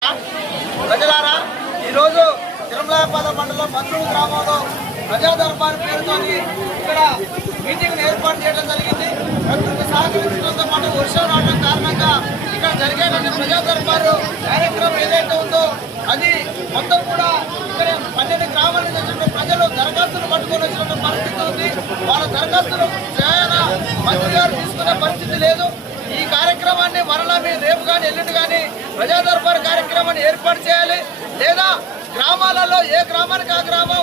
ప్రజలారా ఈరోజు తిరుమలాయపాలెం మండలం మంత్రుల గ్రామంలో ప్రజా దర్బార్ పేరుతో ఇక్కడ మీటింగ్ ఏర్పాటు చేయడం జరిగింది. ప్రకృతి సహకరించడంతో పాటు వర్షం రావడం కారణంగా ఇక్కడ జరిగేటువంటి ప్రజా దర్బారు కార్యక్రమం ఏదైతే ఉందో అది మొత్తం కూడా ఇక్కడ 12 గ్రామాల నుంచి ప్రజలు దరఖాస్తులు పట్టుకొని వచ్చినటువంటి పరిస్థితి ఉంది. వాళ్ళ దరఖాస్తులు చాలా మంత్రి గారు తీసుకునే పరిస్థితి లేదు. ఈ కార్యక్రమాన్ని మరలా మీరు రేపు కానీ ఎల్లుండి కానీ ప్రజా దర్బార్ కార్యక్రమాన్ని ఏర్పాటు చేయాలి. లేదా గ్రామాలలో ఏ గ్రామానికి ఆ గ్రామం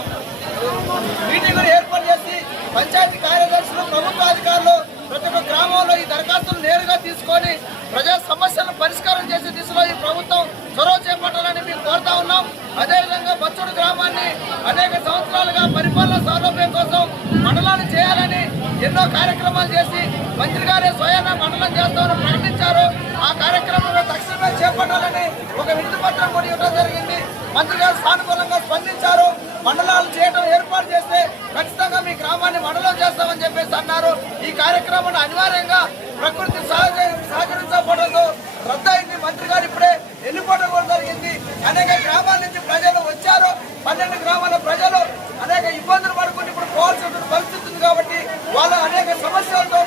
మీటింగ్లు ఏర్పాటు చేసి పంచాయతీ కార్యదర్శులు ప్రభుత్వ అధికారులు ప్రతి ఒక్క గ్రామంలో ఈ దరఖాస్తులు నేరుగా తీసుకొని ప్రజా సమస్యలను పరిష్కారం చేసే దిశలో ఈ ప్రభుత్వం చొరవ చేపట్టాలని మేము కోరుతా ఉన్నాం. అదేవిధంగా బచ్చోడు గ్రామాన్ని అనేక సంవత్సరాలుగా పరిపాలన సౌలభ్యం కోసం మండలాన్ని చేయాలని ఎన్నో కార్యక్రమాలు చేసి మంత్రి గారే స్వయాన మండలం చేస్తామని ప్రకటించారు. ఆ కార్యక్రమంలో తక్షణమే చేపట్టాలని ఒక వినతి పత్రం కూడా ఇవ్వడం జరిగింది. మంత్రి గారు సానుకూలంగా స్పందించారు. మండలాలు చేయడం ఏర్పాటు చేస్తే ఖచ్చితంగా మీ గ్రామాన్ని మండలం చేస్తామని చెప్పేసి అన్నారు. ఈ కార్యక్రమాన్ని అనివార్యంగా ప్రకృతి సహకరించకపోవడంతో రద్దయింది. మంత్రి గారు ఇప్పుడే వెళ్ళిపోవడం కూడా జరిగింది. అనేక గ్రామాల నుంచి ప్రజలు వచ్చారు. 12 గ్రామాల ప్రజలు అనేక ఇబ్బందులు పడుకుని ఇప్పుడు పోవాల్సినటువంటి పరిస్థితి ఉంది. కాబట్టి వాళ్ళు అనేక సమస్యలతో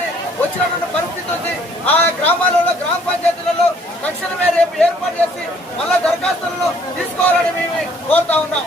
వచ్చినటువంటి పరిస్థితి ఉంది. ఆ గ్రామాలలో గ్రామ పంచాయతీలలో తక్షణమే రేపు ఏర్పాటు చేసి మళ్ళా దరఖాస్తులను తీసుకోవాలని మేము కోరుతా ఉన్నాం.